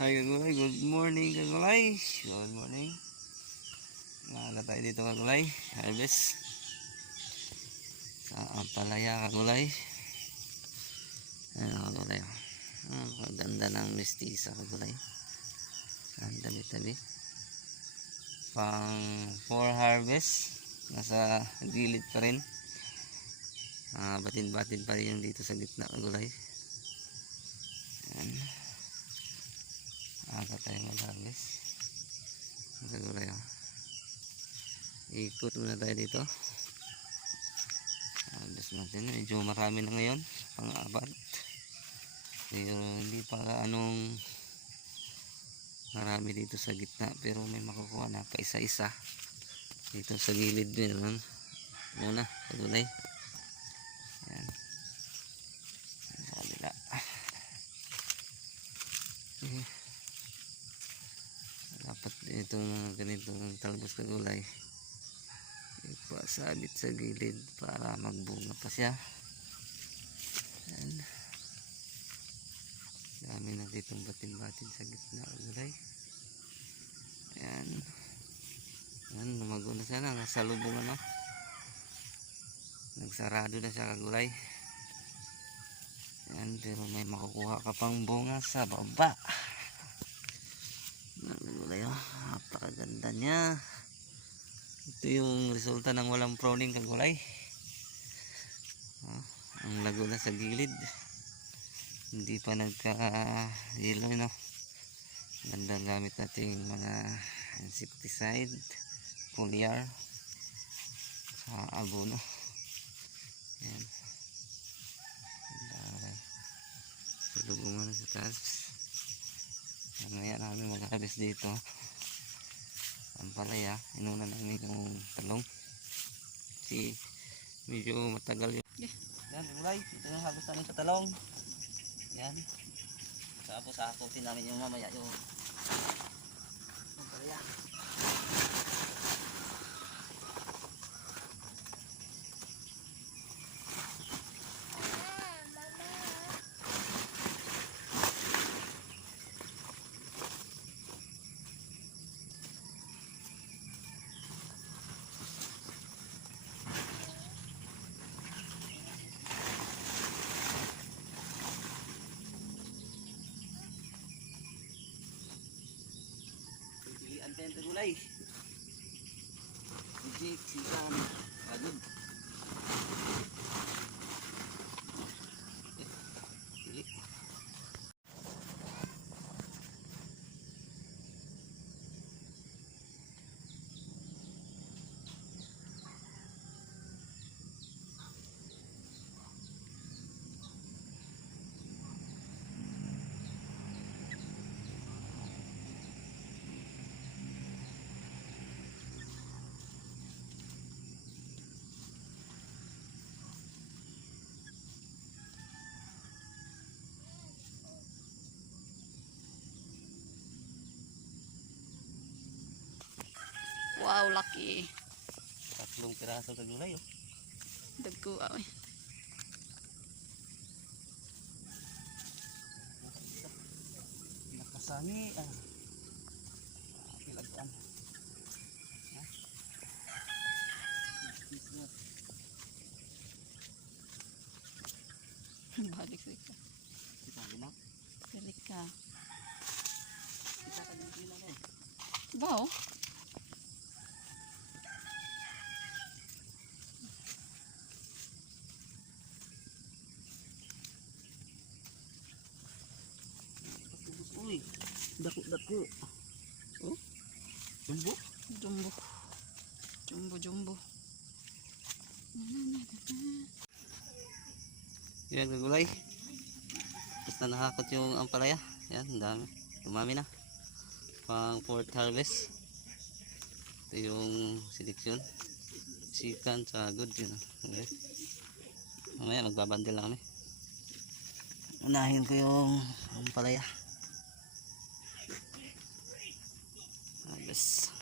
Hi kagulay, good morning kagulay. Good morning. Maaga tayo dito kagulay. Harvest. Sa Ampalaya kagulay. Ayan kagulay. Ang ganda ng mestiza kagulay. Ang tabi-tabi. Pang 4 harvest. Nasa gilid pa rin. Ah, batin-batin pa rin dito sa gitna kagulay. Ayan. Aga tayo mag-harvest. Magagulay oh. Ikot muna tayo dito. Harvest natin. Medyo marami na ngayon. Pang-apat. Pero hindi pa anong marami dito sa gitna. Pero may makukuha na pa isa-isa. Dito sa gilid meron. Muna. Kagulay. Ayan. Itong mga ganitong talbos na gulay. Ipasabit sa gilid para magbunga pa siya. Yan dami na ditong batin-batin sa gitna ng gulay. Yan yan lumago na siya na nasa lubong ano? Nagsarado na siya kagulay. Yan pero may makukuha ka pang bunga sa baba Nagulay oh. Napakaganda niya. Ito yung resulta ng walang pruning kagulay. Oh, ang lago na sa gilid. Hindi pa nagka-yellow no. Ganda gamit nating mga insecticide, foliar, sa abono. Yan. Ganda. Sulubong mo na sa taas. Mamaya namin mag-harvest dito. Ang palaya, inuna namin yung talong. Kasi medyo matagal yun. Yan, gulay. Ito yung harvest namin sa talong. Yan. Tapos akutin namin yung mamaya yung Pilihan tayo ng gulay. Bijik, sikan, pagod. Wow, laki. Tatlong piraso ng gulay. Oh. Dagko ay. Nakasani. Ah. Ha? Balik sa Kita lima. Balik ka. Kita ka ng bilang. Wow. Dako-dako. Oh, jumbo. Jumbo. Jumbo, jumbo. Yan, gulay. Basta nahakot yung ampalaya. Yan, ang dami. Dumami na. Pang fourth harvest. Ito yung selection. Chicken sa good yun. Okay. Mamaya magbabandil lang kami. Unahin ko yung ampalaya. Harvest.